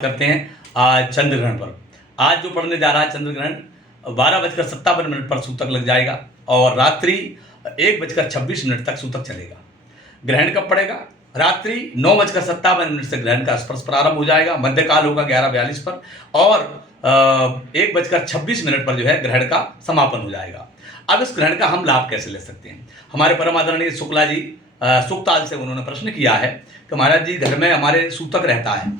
करते हैं आज चंद्र ग्रहण पर। आज जो पढ़ने जा रहा है चंद्र ग्रहण 12:57 पर सूतक लग जाएगा और रात्रि 1:26 तक सूतक चलेगा। ग्रहण कब पड़ेगा? रात्रि 9:57 से ग्रहण का स्पर्श प्रारंभ हो जाएगा। मध्यकाल होगा 11:42 पर और 1:26 पर जो है ग्रहण का समापन हो जाएगा। अब इस ग्रहण का हम लाभ कैसे ले सकते हैं? हमारे परम आदरणीय शुक्ला जी सुक्ताल से उन्होंने प्रश्न किया है कि महाराज जी, घर में हमारे सूतक रहता है,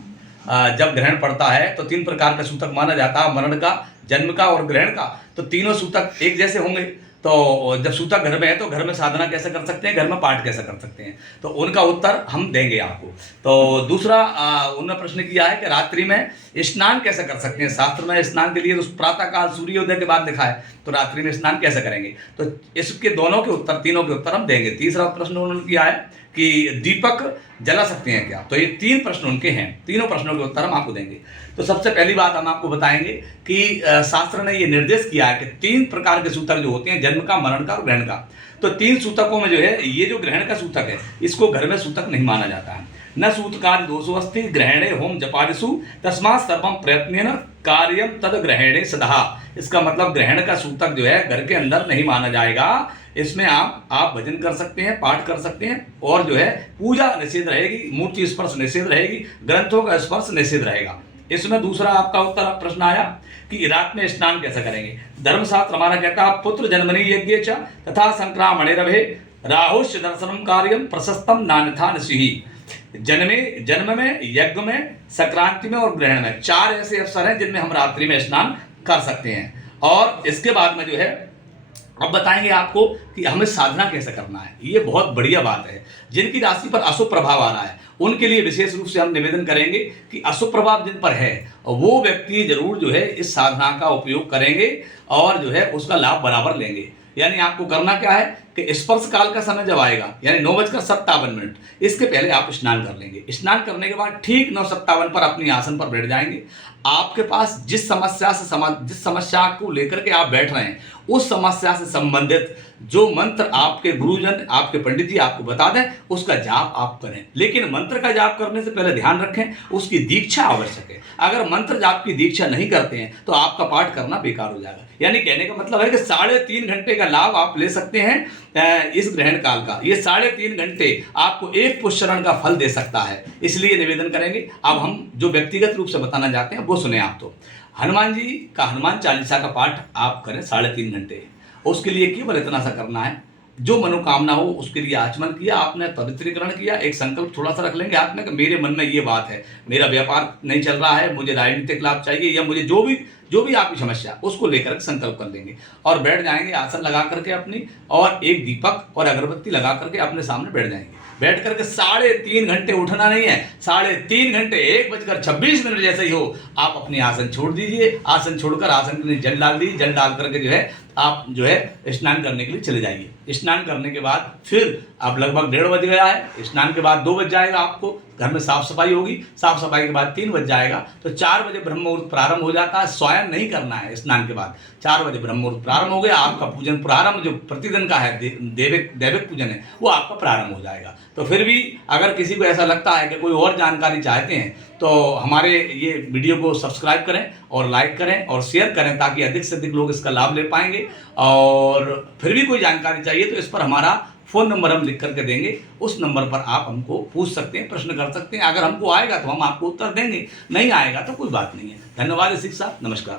जब ग्रहण पड़ता है तो 3 प्रकार का सूतक माना जाता है, मरण का, जन्म का और ग्रहण का। तो तीनों सूतक एक जैसे होंगे, तो जब सूतक घर में है तो घर में साधना कैसे कर सकते हैं, घर में पाठ कैसे कर सकते हैं? तो उनका उत्तर हम देंगे आपको। तो दूसरा उन्होंने प्रश्न किया है कि रात्रि में स्नान कैसे कर सकते हैं? शास्त्र में स्नान के लिए तो प्रातःकाल सूर्योदय के बाद लिखा है, तो रात्रि में स्नान कैसे करेंगे? तो इसके दोनों के उत्तर, तीनों के उत्तर हम देंगे। तीसरा प्रश्न उन्होंने किया है कि दीपक जला सकते हैं क्या? तो ये 3 प्रश्न उनके हैं, तीनों प्रश्नों के उत्तर हम आपको देंगे। तो सबसे पहली बात हम आपको बताएंगे कि शास्त्र ने ये निर्देश किया है कि 3 प्रकार के सूतक जो होते हैं, जन्म का, मरण का और ग्रहण का। तो 3 सूतकों में जो है, ये जो ग्रहण का सूतक है इसको घर में सूतक नहीं माना जाता है। न सूतकार्य दोषो अस्ति ग्रहणे होम जपादिषु तस्मात् सर्वं प्रयत्नेन कार्यम तद ग्रहणे सदा। इसका मतलब ग्रहण का सूतक जो है घर के अंदर नहीं माना जाएगा। इसमें आप भजन कर सकते हैं, पाठ कर सकते हैं और जो है पूजा निषेध रहेगी, मूर्ति स्पर्श निषेध रहेगी, ग्रंथों का स्पर्श निषेध रहेगा। इसमें दूसरा आपका उत्तर प्रश्न आया कि रात में स्नान कैसे करेंगे? धर्मशास्त्र हमारा कहता है पुत्र जन्मनि यज्ञ च तथा संक्रामणे रभे राहुष्य दर्शनम कार्यम प्रशस्तम नान्यथा नसिहि। जन्म में, यज्ञ में, संक्रांति में और ग्रहण में 4 ऐसे अवसर हैं जिनमें हम रात्रि में स्नान कर सकते हैं। और इसके बाद में जो है अब बताएंगे आपको कि हमें साधना कैसे करना है। ये बहुत बढ़िया बात है। जिनकी राशि पर अशुभ प्रभाव आ रहा है उनके लिए विशेष रूप से हम निवेदन करेंगे कि अशुभ प्रभाव जिन पर है वो व्यक्ति जरूर जो है इस साधना का उपयोग करेंगे और जो है उसका लाभ बराबर लेंगे। यानी आपको करना क्या है कि स्पर्श काल का समय जब आएगा, यानी 9:57, इसके पहले आप स्नान कर लेंगे। स्नान करने के बाद ठीक 9:57 पर अपनी आसन पर बैठ जाएंगे। आपके पास जिस समस्या को लेकर के आप बैठ रहे हैं उस समस्या से संबंधित जो मंत्र आपके गुरुजन, आपके पंडित जी आपको बता दें, उसका जाप आप करें। लेकिन मंत्र का जाप करने से पहले ध्यान रखें उसकी दीक्षा आवश्यक है। अगर मंत्र जाप की दीक्षा नहीं करते हैं तो आपका पाठ करना बेकार हो जाएगा। यानी कहने का मतलब है कि 3.5 घंटे का लाभ आप ले सकते हैं इस ग्रहण काल का। ये 3.5 घंटे आपको एक पुष्करण का फल दे सकता है। इसलिए निवेदन करेंगे। अब हम जो व्यक्तिगत रूप से बताना चाहते हैं वो सुने आप। तो हनुमान जी का हनुमान चालीसा का पाठ आप करें 3.5 घंटे। उसके लिए केवल इतना सा करना है, जो मनोकामना हो उसके लिए आचमन किया आपने, पवित्रीकरण किया, एक संकल्प थोड़ा सा रख लेंगे हाथ में कि मेरे मन में ये बात है, मेरा व्यापार नहीं चल रहा है, मुझे राजनीतिक लाभ चाहिए, या मुझे जो भी आपकी समस्या उसको लेकर संकल्प कर लेंगे और बैठ जाएंगे आसन लगा करके अपनी, और एक दीपक और अगरबत्ती लगा करके अपने सामने बैठ जाएंगे। बैठ करके 3.5 घंटे उठना नहीं है, 3.5 घंटे 1:26 जैसे ही हो आप अपनी आसन छोड़ दीजिए। आसन छोड़कर आसन के लिए जल डाल दीजिए। जल डाल करके जो है आप जो है स्नान करने के लिए चले जाइए। स्नान करने के बाद फिर अब लगभग 1:30 बज गया है, स्नान के बाद 2 बज जाएगा, आपको घर में साफ सफाई होगी, साफ सफाई के बाद 3 बज जाएगा, तो 4 बजे ब्रह्म मुहूर्त प्रारंभ हो जाता है। स्वयं नहीं करना है स्नान के बाद, 4 बजे ब्रह्म मुहूर्त प्रारंभ हो गया, आपका पूजन प्रारंभ जो प्रतिदिन का है दैविक पूजन है वो आपका प्रारंभ हो जाएगा। तो फिर भी अगर किसी को ऐसा लगता है कि कोई और जानकारी चाहते हैं तो हमारे ये वीडियो को सब्सक्राइब करें और लाइक करें और शेयर करें ताकि अधिक से अधिक लोग इसका लाभ ले पाएंगे। और फिर भी कोई जानकारी चाहिए तो इस पर हमारा फ़ोन नंबर हम लिख करके देंगे, उस नंबर पर आप हमको पूछ सकते हैं, प्रश्न कर सकते हैं। अगर हमको आएगा तो हम आपको उत्तर देंगे, नहीं आएगा तो कोई बात नहीं है। धन्यवाद शिक्षा, नमस्कार।